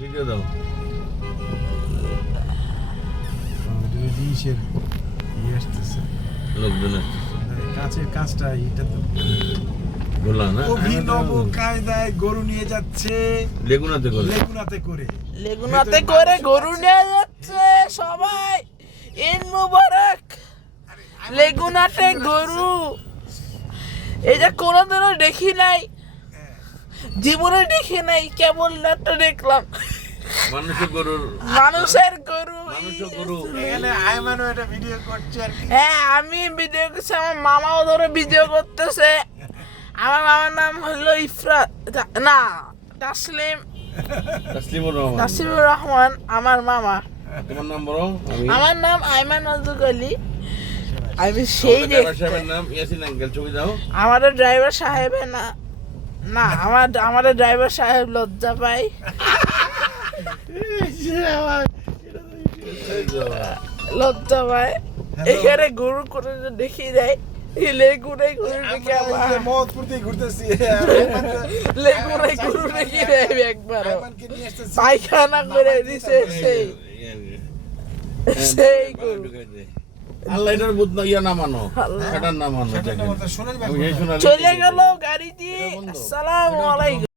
Video দাও। ইসের আসতেছে লোকজন আসছে। কাছের কাজটা এটা তো বললাম না অভিনব কায়দায় গরু নিয়ে যাচ্ছে লেগুনাতে করে। লেগুনাতে করে গরু নিয়ে যাচ্ছে সবাই। ঈদ মুবারক। লেগুনাতে গরু এই যে কোনোদিনও দেখি নাই, জীবনে দেখি নাই, কেবল একটা দেখলাম মানুষের গরুর মানুষের গরু। মানুষের গরু। এখানে আয়মানও এটা ভিডিও করছে আর কি। হ্যাঁ, আমি ভিডিও করছি, আমার মামাও ধরে ভিডিও করতেছে। আমার মামার নাম হলো না তাসলিম তাসলিমুর রহমান। তাসলিমুর রহমান আমার মামা। তোমার নাম বলো। আমার নাম আইমান নজরুল আলী। আমি সেই ড্রাইভার সাহেবের নাম ইয়াসিন আঙ্কেল। ছবি দাও। আমাদের ড্রাইভার সাহেবের না না আমাদের ড্রাইভার সাহেব লজ্জা পায়। লজ্জা পায়। এখানে গরু করে দেখি দেয়, লেগুনাই গরু দেখে আমরা মহৎপুরতে ঘুরতেছি লেগুনাই গরু দেখি দেয় একবার আয়মানকে নিয়ে আসতেছি পায়খানা করে দিছে সেই গরু। আল্লাহ এটার বুধ না ইয়া না মানো, এটার না মানো। শোনেন আমি এই শোনালে চলে গেল গাড়ি দিয়ে। আসসালামু আলাইকুম।